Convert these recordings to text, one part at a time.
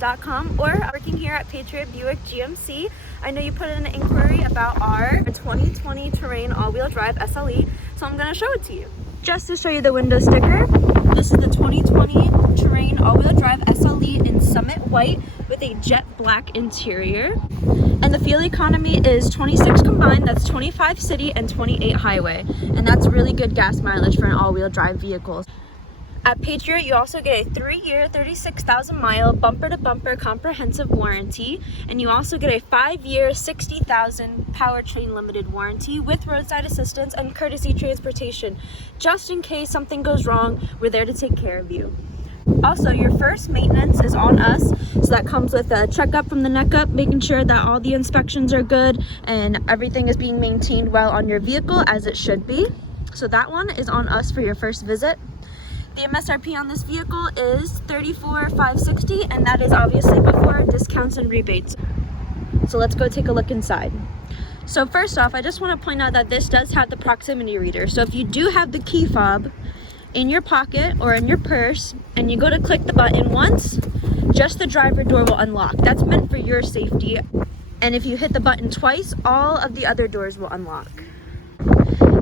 automotiveconcierge.com or working here at Patriot Buick GMC. I know you put in an inquiry about our 2020 Terrain all-wheel drive SLE, so I'm going to show it to you. Just to show you the window sticker, this is the 2020 Terrain all-wheel drive SLE in Summit White with a jet black interior. And the fuel economy is 26 combined, that's 25 city and 28 highway. And that's really good gas mileage for an all-wheel drive vehicle. At Patriot, you also get a 3-year, 36,000-mile bumper-to-bumper comprehensive warranty, and you also get a 5-year, 60,000 powertrain limited warranty with roadside assistance and courtesy transportation. Just in case something goes wrong, we're there to take care of you. Also, your first maintenance is on us, so that comes with a checkup from the neck up, making sure that all the inspections are good and everything is being maintained well on your vehicle as it should be. So that one is on us for your first visit. The MSRP on this vehicle is $34,560, and that is obviously before discounts and rebates. So let's go take a look inside. So first off, I just want to point out that this does have the proximity reader. So if you do have the key fob in your pocket or in your purse and you go to click the button once, just the driver door will unlock. That's meant for your safety. And if you hit the button twice, all of the other doors will unlock.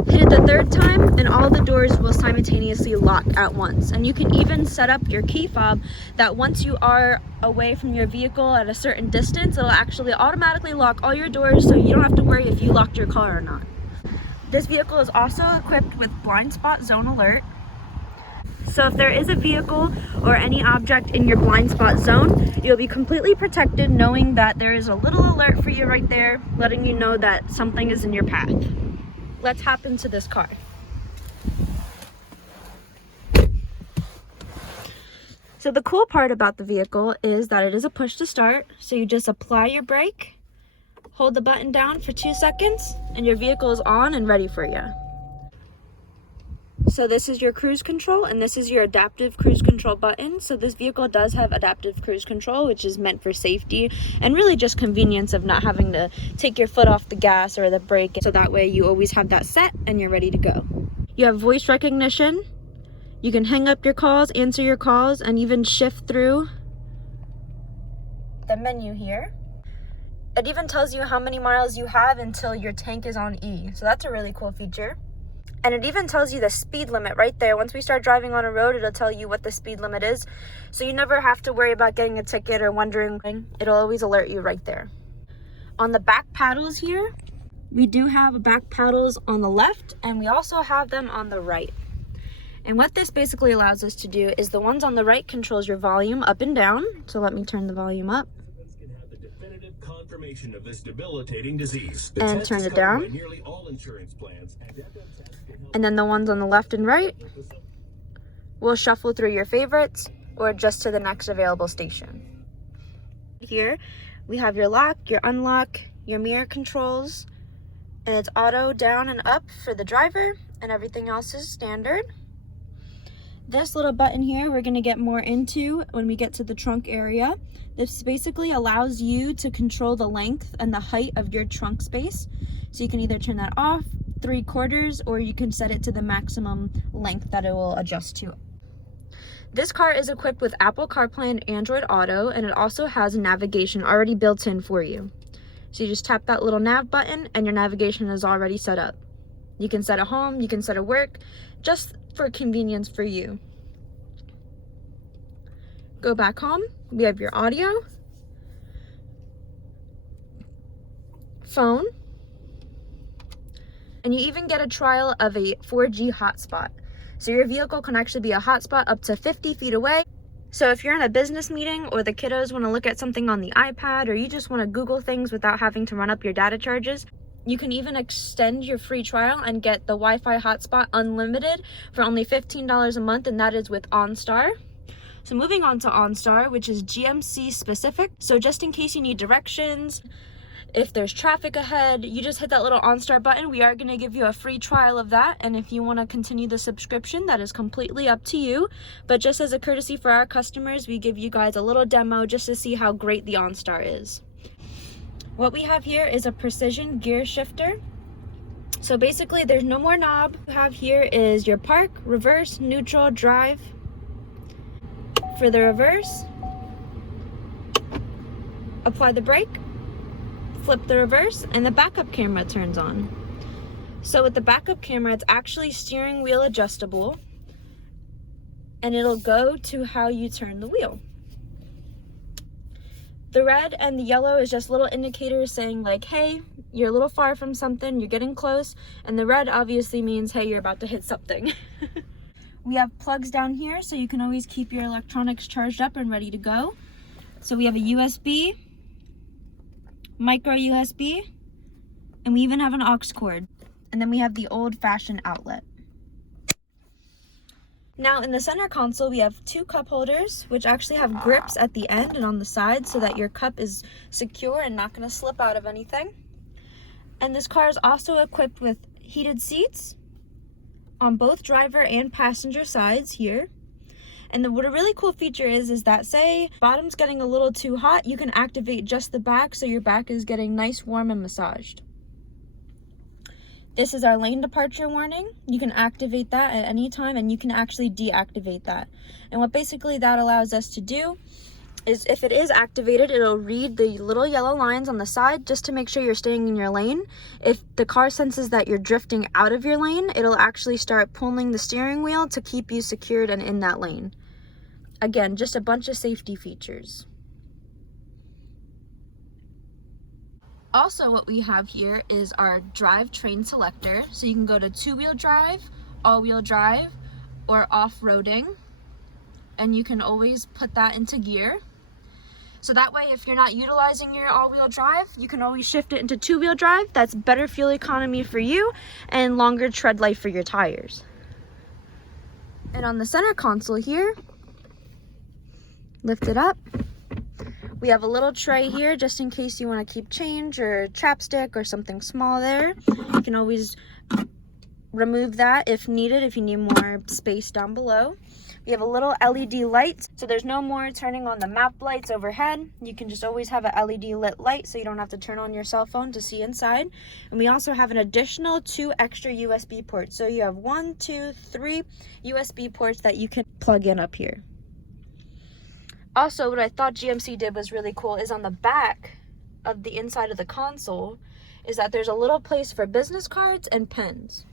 Hit it the third time and all the doors will simultaneously lock at once. And you can even set up your key fob that once you are away from your vehicle at a certain distance, it'll actually automatically lock all your doors so you don't have to worry if you locked your car or not. This vehicle is also equipped with blind spot zone alert. So if there is a vehicle or any object in your blind spot zone, you'll be completely protected knowing that there is a little alert for you right there, letting you know that something is in your path. Let's hop into this car. So the cool part about the vehicle is that it is a push to start. So you just apply your brake, hold the button down for 2 seconds, and your vehicle is on and ready for you. So this is your cruise control, and this is your adaptive cruise control button. So this vehicle does have adaptive cruise control, which is meant for safety and really just convenience of not having to take your foot off the gas or the brake. So that way you always have that set and you're ready to go. You have voice recognition. You can hang up your calls, answer your calls, and even shift through the menu here. It even tells you how many miles you have until your tank is on E. So that's a really cool feature. And it even tells you the speed limit right there. Once we start driving on a road, it'll tell you what the speed limit is. So you never have to worry about getting a ticket or wondering. It'll always alert you right there. On the back paddles here, we do have back paddles on the left, and we also have them on the right. And what this basically allows us to do is the ones on the right controls your volume up and down. So let me turn the volume up. Of this debilitating disease. And turn it down. And then the ones on the left and right will shuffle through your favorites or just to the next available station. Here we have your lock, your unlock, your mirror controls, and it's auto down and up for the driver, and everything else is standard. This little button here we're going to get more into when we get to the trunk area. This basically allows you to control the length and the height of your trunk space. So you can either turn that off, 3/4, or you can set it to the maximum length that it will adjust to. This car is equipped with Apple CarPlay and Android Auto, and it also has navigation already built in for you. So you just tap that little nav button and your navigation is already set up. You can set a home, you can set a work, just for convenience for you. Go back home, we have your audio, phone, and you even get a trial of a 4G hotspot. So your vehicle can actually be a hotspot up to 50 feet away. So if you're in a business meeting or the kiddos want to look at something on the iPad, or you just want to Google things without having to run up your data charges, you can even extend your free trial and get the Wi-Fi hotspot unlimited for only $15 a month, and that is with OnStar. So moving on to OnStar, which is GMC specific. So just in case you need directions, if there's traffic ahead, you just hit that little OnStar button. We are going to give you a free trial of that, and if you want to continue the subscription, that is completely up to you. But just as a courtesy for our customers, we give you guys a little demo just to see how great the OnStar is. What we have here is a precision gear shifter. So basically there's no more knob. What you have here is your park, reverse, neutral, drive. For the reverse, apply the brake, flip the reverse, and the backup camera turns on. So with the backup camera, it's actually steering wheel adjustable, and it'll go to how you turn the wheel. The red and the yellow is just little indicators saying like, hey, you're a little far from something, you're getting close. And the red obviously means, hey, you're about to hit something. We have plugs down here, so you can always keep your electronics charged up and ready to go. So we have a USB, micro USB, and we even have an aux cord. And then we have the old-fashioned outlet. Now in the center console, we have 2 cup holders, which actually have grips at the end and on the side so that your cup is secure and not going to slip out of anything. And this car is also equipped with heated seats on both driver and passenger sides here. And what a really cool feature is that say bottom's getting a little too hot, you can activate just the back so your back is getting nice, warm, and massaged. This is our lane departure warning. You can activate that at any time, and you can actually deactivate that. And what basically that allows us to do is if it is activated, it'll read the little yellow lines on the side just to make sure you're staying in your lane. If the car senses that you're drifting out of your lane, it'll actually start pulling the steering wheel to keep you secured and in that lane. Again, just a bunch of safety features. Also, what we have here is our drivetrain selector. So you can go to 2-wheel drive, all-wheel drive, or off-roading. And you can always put that into gear. So that way, if you're not utilizing your all-wheel drive, you can always shift it into 2-wheel drive. That's better fuel economy for you and longer tread life for your tires. And on the center console here, lift it up. We have a little tray here just in case you want to keep change or chapstick or something small there. You can always remove that if needed, if you need more space down below. We have a little LED light, so there's no more turning on the map lights overhead. You can just always have a LED lit light so you don't have to turn on your cell phone to see inside. And we also have an additional 2 extra USB ports. So you have 1, 2, 3 USB ports that you can plug in up here. Also, what I thought GMC did was really cool is on the back of the inside of the console is that there's a little place for business cards and pens.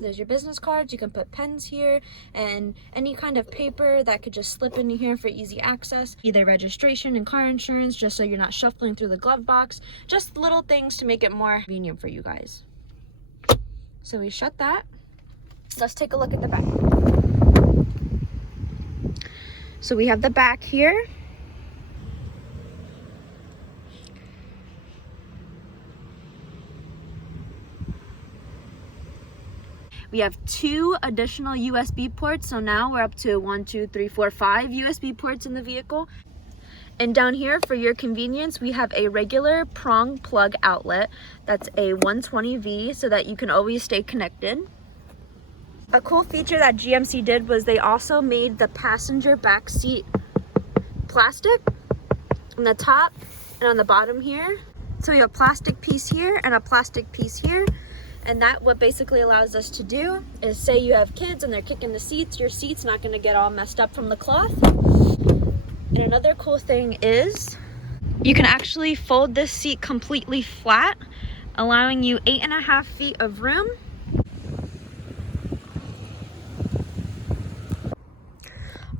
There's your business cards, you can put pens here, and any kind of paper that could just slip into here for easy access. Either registration and car insurance, just so you're not shuffling through the glove box. Just little things to make it more convenient for you guys. So we shut that. Let's take a look at the back. So we have the back here. We have 2 additional USB ports, so now we're up to 1, 2, 3, 4, 5 USB ports in the vehicle. And down here, for your convenience, we have a regular prong plug outlet. That's a 120V, so that you can always stay connected. A cool feature that GMC did was they also made the passenger back seat plastic on the top and on the bottom here. So we have a plastic piece here and a plastic piece here. And that what basically allows us to do is say you have kids and they're kicking the seats, your seat's not going to get all messed up from the cloth. And another cool thing is you can actually fold this seat completely flat, allowing you 8.5 feet of room.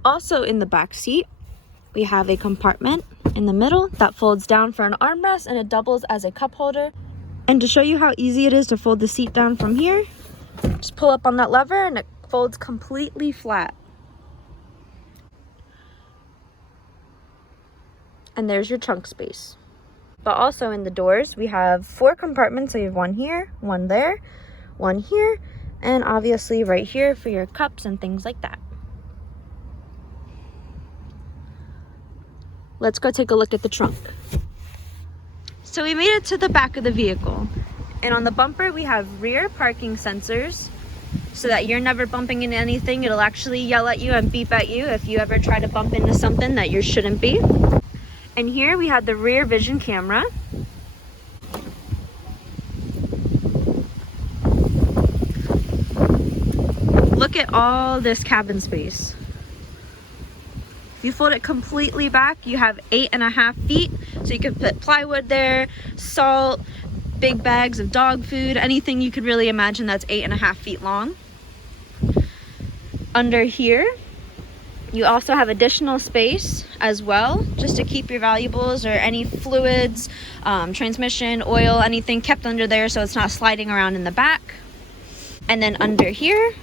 Also in the back seat, we have a compartment in the middle that folds down for an armrest, and it doubles as a cup holder. And to show you how easy it is to fold the seat down from here, just pull up on that lever and it folds completely flat. And there's your trunk space. But also in the doors, we have 4 compartments. So you have 1 here, 1 there, 1 here, and obviously right here for your cups and things like that. Let's go take a look at the trunk. So we made it to the back of the vehicle. And on the bumper, we have rear parking sensors so that you're never bumping into anything. It'll actually yell at you and beep at you if you ever try to bump into something that you shouldn't be. And here we have the rear vision camera. Look at all this cabin space. If you fold it completely back, you have 8.5 feet. So you can put plywood there, salt, big bags of dog food, anything you could really imagine that's 8.5 feet long. Under here, you also have additional space as well, just to keep your valuables or any fluids, transmission, oil, anything kept under there so it's not sliding around in the back. And then under here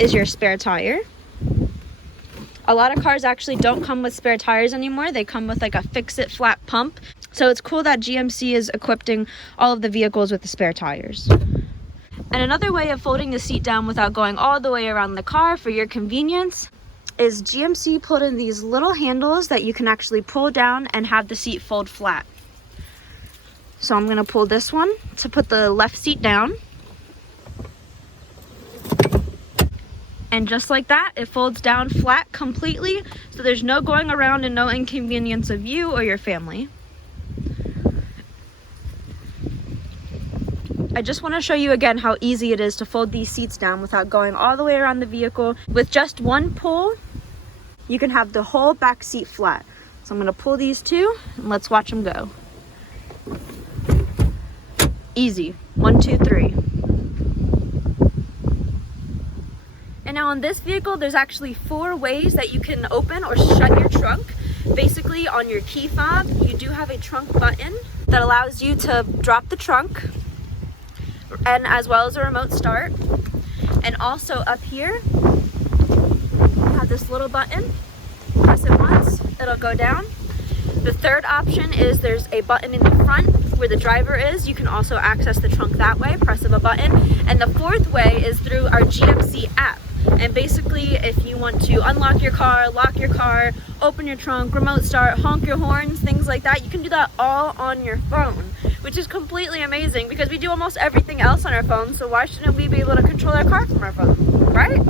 is your spare tire. A lot of cars actually don't come with spare tires anymore. They come with like a fix-it flat pump. So it's cool that GMC is equipping all of the vehicles with the spare tires. And another way of folding the seat down without going all the way around the car for your convenience is GMC put in these little handles that you can actually pull down and have the seat fold flat. So I'm gonna pull this one to put the left seat down. And just like that, it folds down flat completely, so there's no going around and no inconvenience of you or your family. I just want to show you again how easy it is to fold these seats down without going all the way around the vehicle. With just one pull, you can have the whole back seat flat. So I'm going to pull these two and let's watch them go. Easy. 1, 2, 3. And now on this vehicle, there's actually 4 ways that you can open or shut your trunk. Basically, on your key fob, you do have a trunk button that allows you to drop the trunk, and as well as a remote start. And also up here, you have this little button. Press it once, it'll go down. The third option is there's a button in the front where the driver is. You can also access the trunk that way, press of a button. And the fourth way is through our GMC app. And basically, if you want to unlock your car, lock your car, open your trunk, remote start, honk your horns, things like that, you can do that all on your phone, which is completely amazing because we do almost everything else on our phone, so why shouldn't we be able to control our car from our phone, right?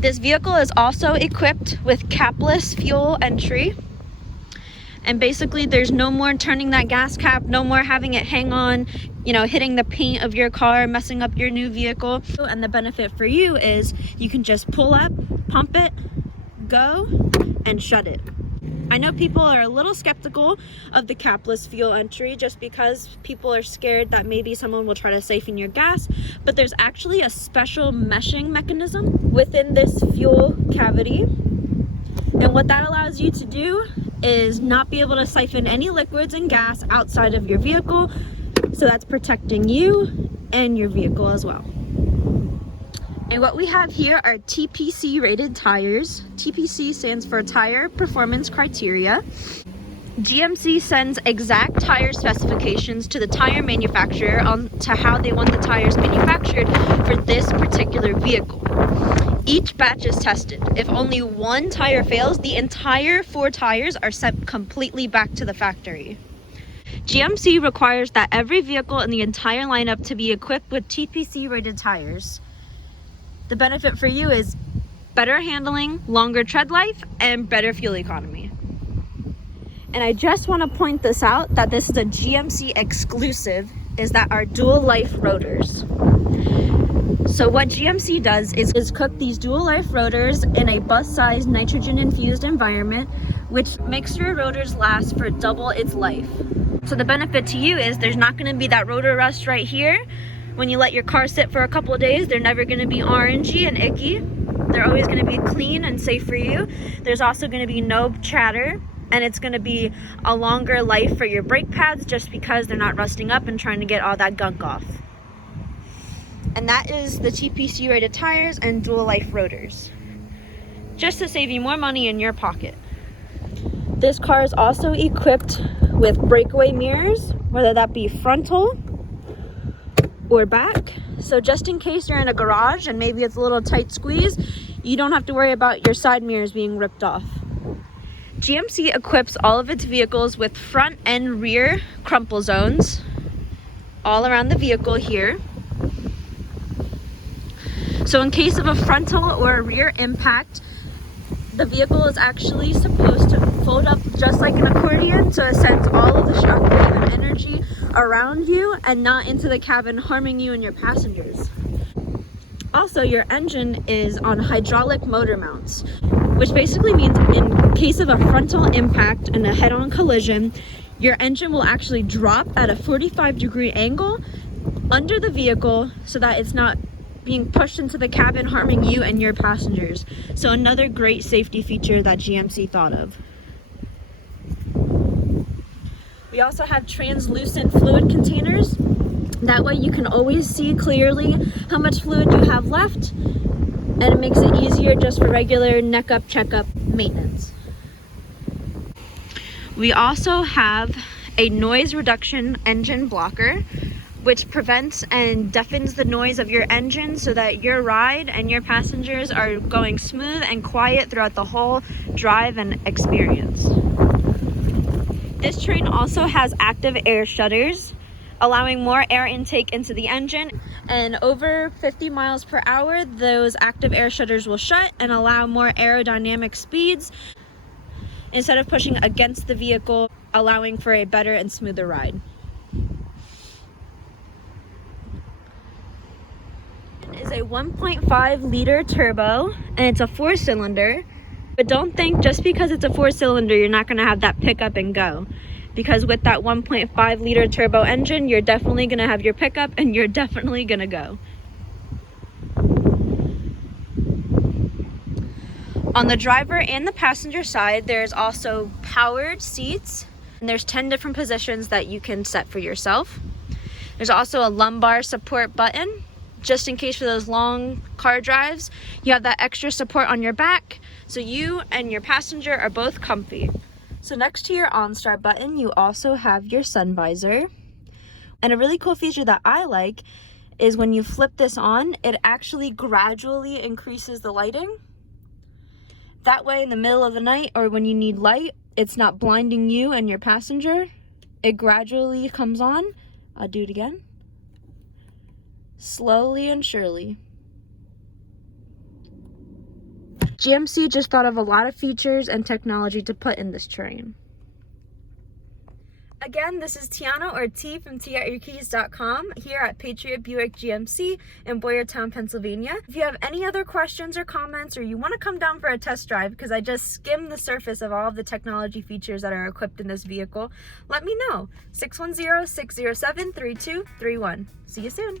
This vehicle is also equipped with capless fuel entry. And basically, there's no more turning that gas cap, no more having it hang on, you know, hitting the paint of your car, messing up your new vehicle. And the benefit for you is you can just pull up, pump it, go, and shut it. I know people are a little skeptical of the capless fuel entry just because people are scared that maybe someone will try to siphon your gas, but there's actually a special meshing mechanism within this fuel cavity. And what that allows you to do is not be able to siphon any liquids and gas outside of your vehicle. So that's protecting you and your vehicle as well. And what we have here are TPC rated tires. TPC stands for Tire Performance Criteria. GMC sends exact tire specifications to the tire manufacturer on to how they want the tires manufactured for this particular vehicle. Each batch is tested. If only one tire fails, the entire 4 tires are sent completely back to the factory. GMC requires that every vehicle in the entire lineup to be equipped with TPC rated tires. The benefit for you is better handling, longer tread life, and better fuel economy. And I just want to point this out that this is a GMC exclusive, is that our dual life rotors. So what GMC does is cook these dual life rotors in a bus-sized nitrogen infused environment, which makes your rotors last for double its life. So the benefit to you is there's not going to be that rotor rust right here. When you let your car sit for a couple of days, they're never going to be orangey and icky. They're always going to be clean and safe for you. There's also going to be no chatter, and it's going to be a longer life for your brake pads just because they're not rusting up and trying to get all that gunk off. And that is the TPC rated tires and dual life rotors, just to save you more money in your pocket. This car is also equipped with breakaway mirrors, whether that be frontal or back. So just in case you're in a garage and maybe it's a little tight squeeze, you don't have to worry about your side mirrors being ripped off. GMC equips all of its vehicles with front and rear crumple zones all around the vehicle here. So in case of a frontal or a rear impact, the vehicle is actually supposed to fold up just like an accordion, so it sends all of the shockwave and energy around you and not into the cabin, harming you and your passengers. Also, your engine is on hydraulic motor mounts. which basically means in case of a frontal impact and a head-on collision, your engine will actually drop at a 45-degree angle under the vehicle so that it's not being pushed into the cabin, harming you and your passengers. So another great safety feature that GMC thought of. We also have translucent fluid containers. That way you can always see clearly how much fluid you have left, and it makes it easier just for regular neck-up, check-up maintenance. We also have a noise reduction engine blocker, which prevents and deafens the noise of your engine so that your ride and your passengers are going smooth and quiet throughout the whole drive and experience. This Terrain also has active air shutters, allowing more air intake into the engine, and over 50 miles per hour, those active air shutters will shut and allow more aerodynamic speeds instead of pushing against the vehicle, allowing for a better and smoother ride. It is a 1.5 liter turbo, and it's a 4-cylinder. But don't think just because it's a 4-cylinder, you're not gonna have that pickup and go. Because with that 1.5 liter turbo engine, you're definitely gonna have your pickup and you're definitely gonna go. On the driver and the passenger side, there's also powered seats, and there's 10 different positions that you can set for yourself. There's also a lumbar support button, just in case for those long car drives. You have that extra support on your back, so you and your passenger are both comfy. So next to your OnStar button, you also have your sun visor. And a really cool feature that I like is when you flip this on, it actually gradually increases the lighting. That way in the middle of the night or when you need light, it's not blinding you and your passenger. It gradually comes on. I'll do it again. Slowly and surely. GMC just thought of a lot of features and technology to put in this Terrain. Again, this is Tianna, or T from T@yourkeys.com, here at Patriot Buick GMC in Boyertown, Pennsylvania. If you have any other questions or comments, or you want to come down for a test drive, because I just skimmed the surface of all of the technology features that are equipped in this vehicle, let me know. 610-607-3231. See you soon.